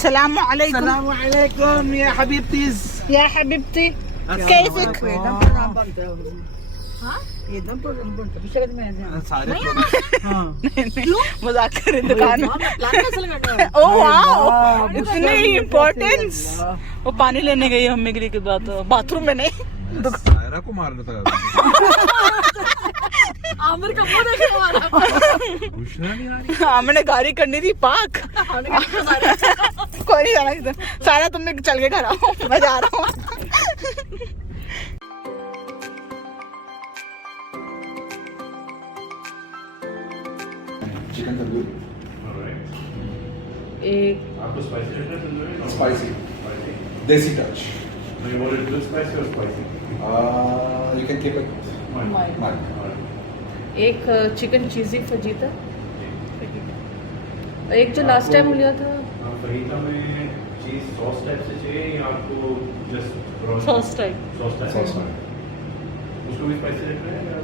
अस्सलामु अलैकुम या हबीबतीज या हबीबती कैफिक सारे मजाक कर रहे दुकान में ओह वाओ इतनी इम्पोर्टेंस वो पानी लेने गई हम मिगरी के बाद बाथरूम में नहीं सायरा को मारना था आमिर का मुंह देखे हमारा घुसना नहीं आ रही आमिर ने गाड़ी करनी थी पाक कोई नहीं जाना किधर सारा तुमने चल के घर आओ मैं जा रहा हूँ चिकन तंदूरी एक आपको स्पाइसी रहता है तंदूरी? स्पाइसी देसी touch You want it little spicy or spicy? you can keep it mild. एक चिकन चीज़ी फजीता एक जो लास्ट टाइम लिया था फरीदा में चीज सॉस टाइप से चाहिए या आपको just sauce type sauce type Sauce mild. उसको भी स्पाइसी रखना है या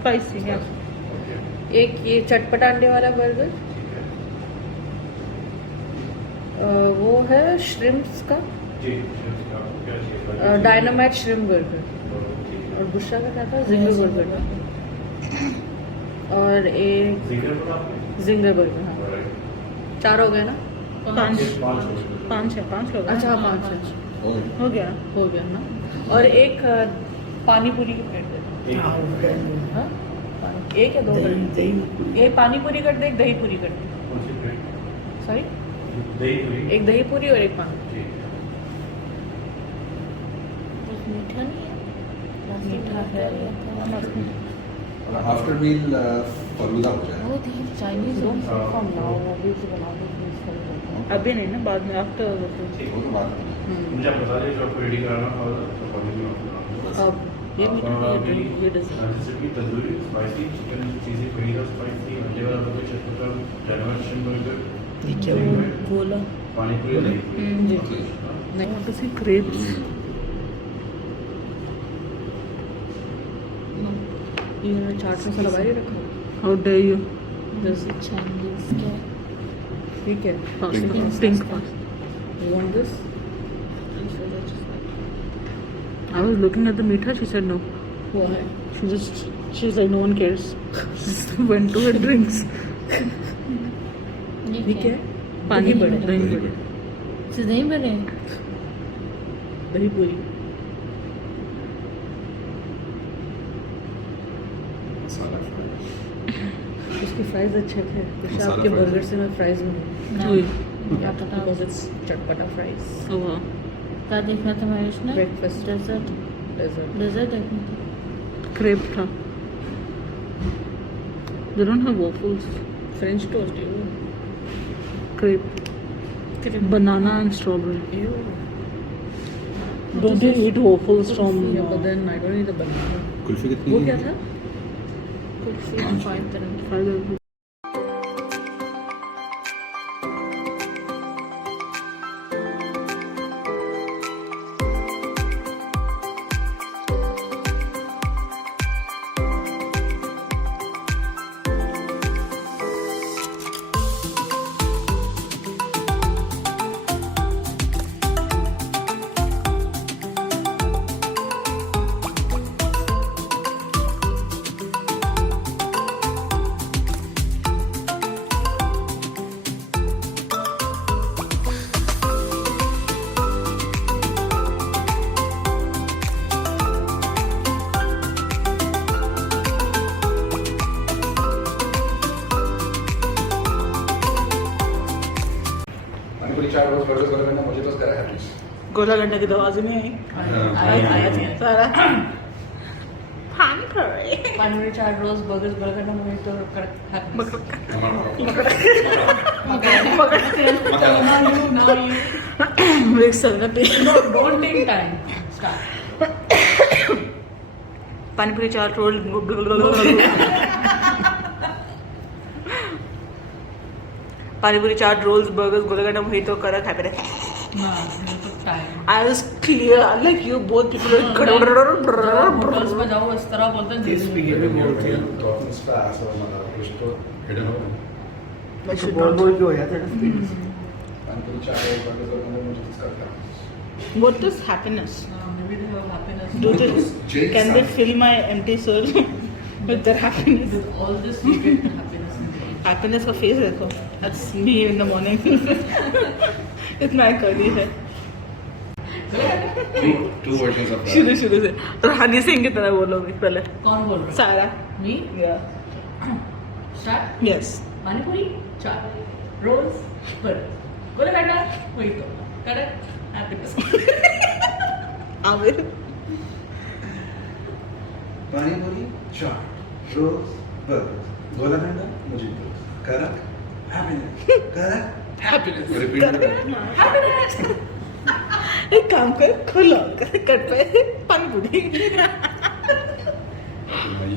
स्पाइसी है ओके एक ये चटपटा अंडे वाला बर्गर ठीक है वो है श्रिम्प्स का जी इसका क्या चाहिए डायनामाइट श्रिम्प बर्गर ठीक है और गुस्सा का क्या था जिंगर बर्गर और एक जिंगर पर आपने जिंगर बर्गर हाँ ऑलराइट 4 हो गए ना पाँच ये 5 हो गए पाँच है पाँच लोग अच्छा हाँ 5 है Okay. हो गया हो गया ना और एक पानी पूरी की प्लेट दे दो एक हाँ एक या 2 कर एक पानी पूरी कर दे एक दही पूरी कर दे कौन सी प्लेट सॉरी दही पूरी एक दही पूरी और एक पानी ठीक मीठा नहीं है मीठा है आफ्टर मील फलूदा हो जाए चाइनीज from now, अभी नहीं ना बाद में आफ्टर ठीक वो तो बात है। मुझे आप बता दीजिए जो आपको रेडी कराना होगा तो अकॉर्डिंगली मैं आपको अब ये मीठा आपका नहीं है, ये डिज़र्ट जैसे कि तंदूरी स्पाइसी चिकन चीज़ी पनीर स्पाइसी अंडे वाला बर्गर चटपटा डायनामाइट श्रिम्प बर्गर गोला पानी पूरी दही पूरी जी Okay. I want to see crepes. ये चाट मसाला बाहर ही रखा How dare you? चाइनीज क्या ठीक है Pasta. Pink Pink pasta. You want this? I was looking at the meetha. She said no. वो है She's like no one cares. She just went to her drinks. ये क्या है पानी बड़े दही बड़े दही बड़े दही पूरी मसाला फ्राई उसकी फ्राइज अच्छे थे कुछ मसाला आपके fries. बर्गर से मैं फ्राइज में Ui. क्या पता बिकॉज इट्स चटपटा फ्राइज Oh wow. क्या देखना था महेश ने ब्रेकफास्ट डेजर्ट डेजर्ट डेजर्ट देखना था Crepe था. They don't have waffles. French toast Crepe. Banana and strawberry. Don't they eat waffles from? but then I don't need the banana kulfi कितनी वो की क्या है? था कुल्फी 5 तरह की Father. पानीपुरी चाट रोज बर्गर वगैरह मैंने मुझे बस करा है प्लीज गोला गंडा की आवाज नहीं आई. आया थी सारा. पानी पूरी. पानी चाट रोज बर्गर बर्गर ना मुझे तो Make salad. Don't take time start pani puri chaat roll. Pani puri chaat rolls burgers golaganda mojito करा खाए पहले. I was clear like you both people are hotels में जाओ इस तरह बोलते हैं This behavior बोलते हैं डॉल्फिन्स का ऐसा वाला कुछ तो हिडन होगा बोल बोल के हो जाता है पानीपुरी चाट रोल्स बर्गर्स वगैरह में मुझे इसका क्या What is happiness? maybe they have happiness. Do they, Jake can they Sam. fill my empty soul with their happiness? With all this, you get the happiness in the end. Happiness का face देखो. That's me in the morning. इतना curly है. Two versions of that. शुरू से. तो हनी सिंह की तरह बोलोगे पहले. कौन बोल रहा है? सारा. Me? Yeah. Start. Yes. Panipuri chaat rolls burger गोलागड्डा वही तो correct happiness. Aamir. Panipuri chaat rolls burgers गोलागंडा मुझे करा हैप्पीनेस करा हैप्पीनेस रिपीट हैप्पीनेस. एक काम कर खोलो कट पे पानीपुरी.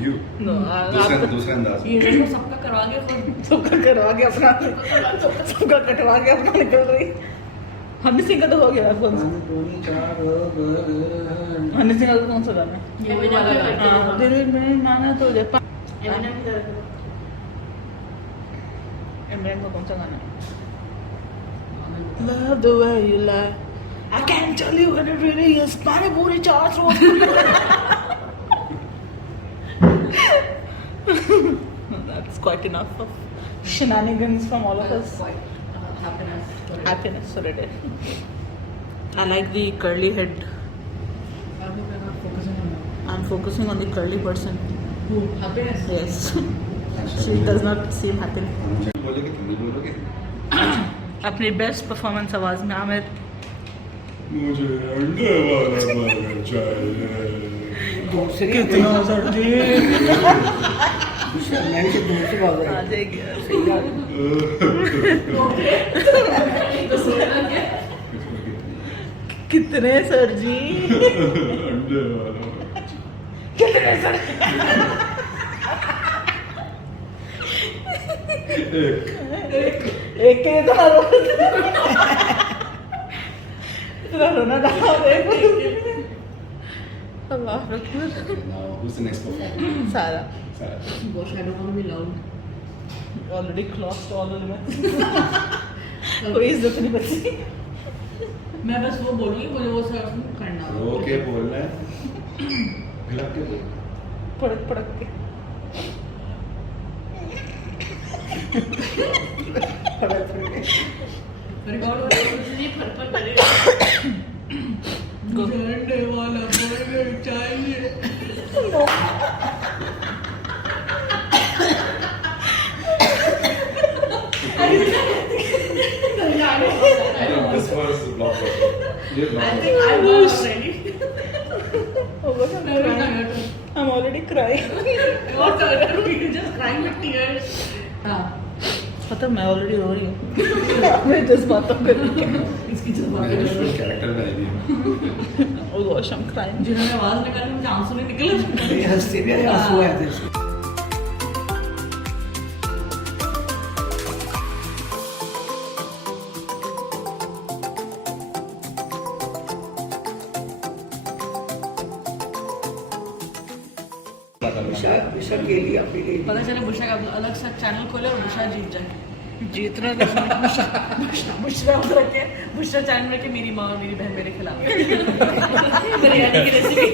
यू No, दूसरा अंदाज ये देखो सबका करवा के खुद सबका करवा के अपना सबका कटवा के अपना निकल रही. हनी सिंह का तो हो गया. कौन सा पानीपुरी चाट रोल्स बर्गर्स हनी सिंह का कौन सा गाना है? ये वाला हाँ, दिल में माना तो जे इमरान का कौन सा गाना है? Love the way you lie. I can't tell you what it really is. Panipuri chaat rolls. That's quite enough of shenanigans from all of us. happiness. Happiness for a day. I like the curly head. अभी मैं not focusing on that. I'm focusing on the curly person. Who? Happiness. Yes. She does not seem happy. बोलोगे तुम भी बोलोगे अपनी best performance आवाज में आमिर. मुझे अंडे वाला बर्गर चाहिए कितना सर जी. मैं भी दूर से बात आ जाएगी. तो सोना क्या? कितने सर जी. अंडे वाला कितने सर. एक के लिए तो इतना रोना डाला. अल्लाह Akbar. Now, who's the next performer? सारा. Gosh, I don't want to be loud. Already crossed all the limits. कोई इज्जत नहीं बची. मैं बस वो बोलूँगी मुझे वो सब करना. रो के बोलना है भिलक के बोल पड़क पड़क के. रिकॉर्ड हो रहा है कुछ नहीं फर्क करे. अंडे वाला बर्गर चाहिए. This was the blockbuster. I think I'm already. Oh God, I'm already crying. What are you just crying with tears? हाँ. पता मैं ऑलरेडी रो रही हूँ. मैं जिस बातों कर रही हूँ. इसकी जब बात मैंने उसमें कैरेक्टर बनाई थी Oh gosh, I'm crying. जिन्होंने आवाज निकाली मुझे आंसू नहीं निकले. हंसते भी आंसू आए थे इसको. विशा के लिए अपने लिए पता चले बुशा का अलग सा चैनल खोले और बुशा जीत जाए. जीतना बुशरा रखे बुशरा चैनल रखे मेरी माँ और मेरी बहन मेरे खिलाफ बिरयानी की रेसिपी.